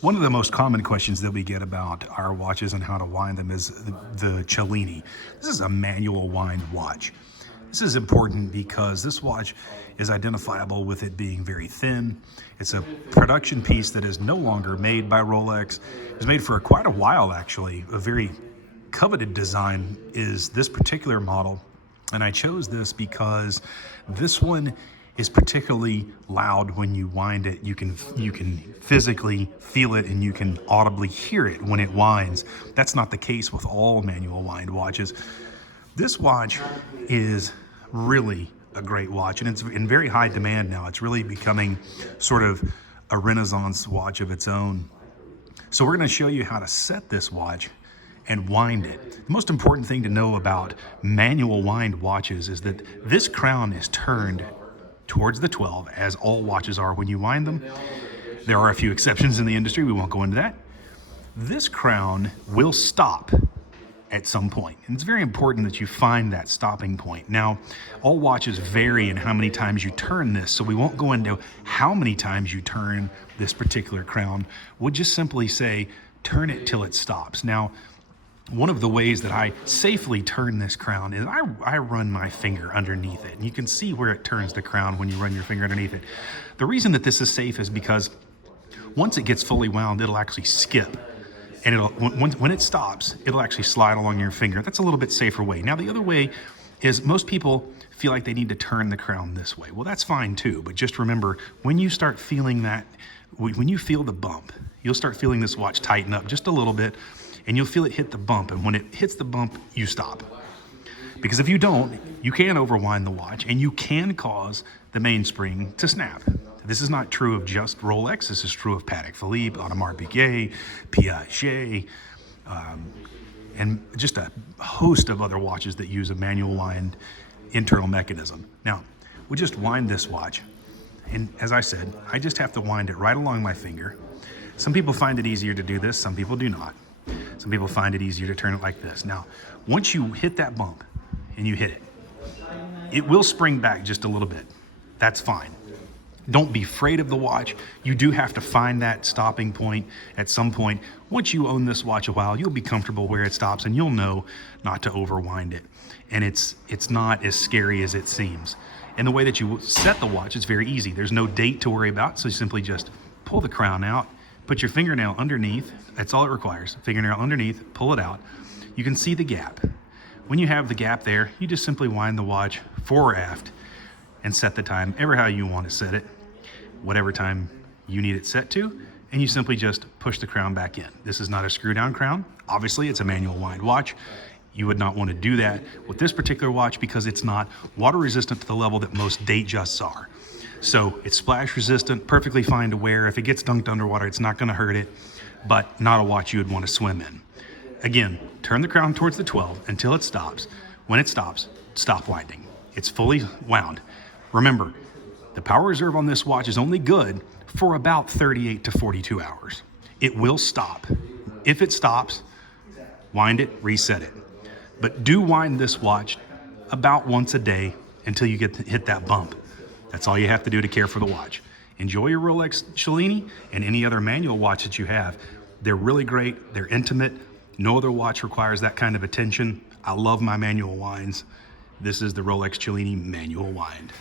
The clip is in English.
One of the most common questions that we get about our watches and how to wind them is the Cellini. This is a manual wind watch. This is important because this watch is identifiable with it being very thin. It's a production piece that is no longer made by Rolex. It was made for quite a while, actually. A very coveted design is this particular model. And I chose this because this one is particularly loud when you wind it. You can physically feel it and you can audibly hear it when it winds. That's not the case with all manual wind watches. This watch is really a great watch, and it's in very high demand now. It's really becoming sort of a Renaissance watch of its own. So we're going to show you how to set this watch and wind it. The most important thing to know about manual wind watches is that this crown is turned towards the 12, as all watches are when you wind them. There are a few exceptions in the industry. We won't go into that. This crown will stop at some point. And it's very important that you find that stopping point. Now, all watches vary in how many times you turn this, so we won't go into how many times you turn this particular crown. We'll just simply say, turn it till it stops. Now, one of the ways that I safely turn this crown is I run my finger underneath it. And you can see where it turns the crown when you run your finger underneath it. The reason that this is safe is because once it gets fully wound, it'll actually skip. And when it stops, it'll actually slide along your finger. That's a little bit safer way. Now, the other way is most people feel like they need to turn the crown this way. Well, that's fine too, but just remember, when you start feeling that, when you feel the bump, you'll start feeling this watch tighten up just a little bit, and you'll feel it hit the bump. And when it hits the bump, you stop. Because if you don't, you can overwind the watch, and you can cause the mainspring to snap. This is not true of just Rolex. This is true of Patek Philippe, Audemars Piguet, Piaget, and just a host of other watches that use a manual wind internal mechanism. Now, we just wind this watch, and as I said, I just have to wind it right along my finger. Some people find it easier to do this, some people do not. Some people find it easier to turn it like this. Now, once you hit that bump and you hit it, it will spring back just a little bit. That's fine. Don't be afraid of the watch. You do have to find that stopping point at some point. Once you own this watch a while, you'll be comfortable where it stops and you'll know not to overwind it. And it's not as scary as it seems. And the way that you set the watch is very easy. There's no date to worry about, so you simply just pull the crown out, put your fingernail underneath. That's all it requires. Fingernail underneath, pull it out. You can see the gap. When you have the gap there, you just simply wind the watch fore or aft and set the time ever how you want to set it, whatever time you need it set to, and you simply just push the crown back in. This is not a screw down crown. Obviously, it's a manual wind watch. You would not want to do that with this particular watch because it's not water resistant to the level that most Datejusts are. So it's splash resistant, perfectly fine to wear. If it gets dunked underwater, it's not going to hurt it, but not a watch you would want to swim in. Again, turn the crown towards the 12 until it stops. When it stops, stop winding. It's fully wound. Remember, the power reserve on this watch is only good for about 38 to 42 hours. It will stop. If it stops, wind it, reset it. But do wind this watch about once a day until you hit that bump. That's all you have to do to care for the watch. Enjoy your Rolex Cellini and any other manual watch that you have. They're really great. They're intimate. No other watch requires that kind of attention. I love my manual winds. This is the Rolex Cellini manual wind.